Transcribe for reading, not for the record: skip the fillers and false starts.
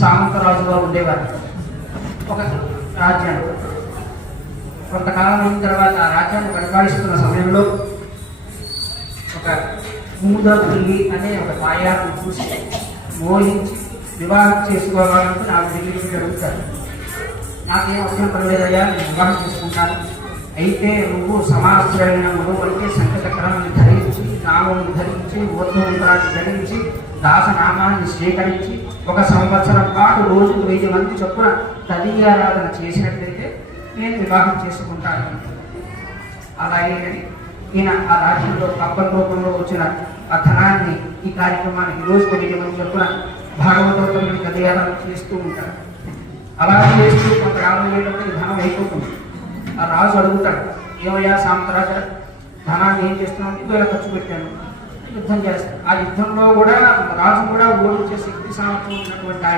సామంతరాజుగా ఉండేవారు. ఒక రాజ్యాన్ని కొంతకాలం అయిన తర్వాత ఆ రాజ్యాన్ని పరిపాలిస్తున్న సమయంలో ఒక మూదల్లి అనే ఒక తాయారుని చూసి మోహించి వివాహం చేసుకోవాలంటే నాకు దగ్గరికి అడుగుతారు. నాకేం అభ్యంతరం లేదయ్యా, నేను వివాహం చేసుకుంటాను. అయితే నువ్వు సమాశ్రయణ మరువు అంటే సంకటకరాన్ని ధరించి, నామని ధరించి, ఊర్ధ్వమంత్రాన్ని ధరించి, దాసనామాన్ని స్వీకరించి 1 సంవత్సరం పాటు రోజుకు 1000 మంది చొప్పున తదీయారాధన చేసినట్లయితే నేను వివాహం చేసుకుంటాను. అలాగే ఈయన ఆ రాజ్యంలో తప్పల రూపంలో వచ్చిన ఆ ధనాన్ని ఈ కార్యక్రమానికి రోజుకు 1000 మంది చొప్పున భాగవతోత్తముని తదీయారాధన చేస్తూ ఉంటారు. అలా చేస్తూ కొంతకాలం అయ్యేటప్పుడు ధనం అయిపోతుంది. ఆ రాజు అడుగుతాడు, ఏమయ్యా సామంతరాజా, ధనాన్ని ఏం చేస్తున్నావు? ఇలా ఖర్చు పెట్టాను. యుద్ధం చేస్తాడు. ఆ యుద్ధంలో కూడా రాజు కూడా ఓడించే శక్తి సామర్థ్యం ఉన్నటువంటి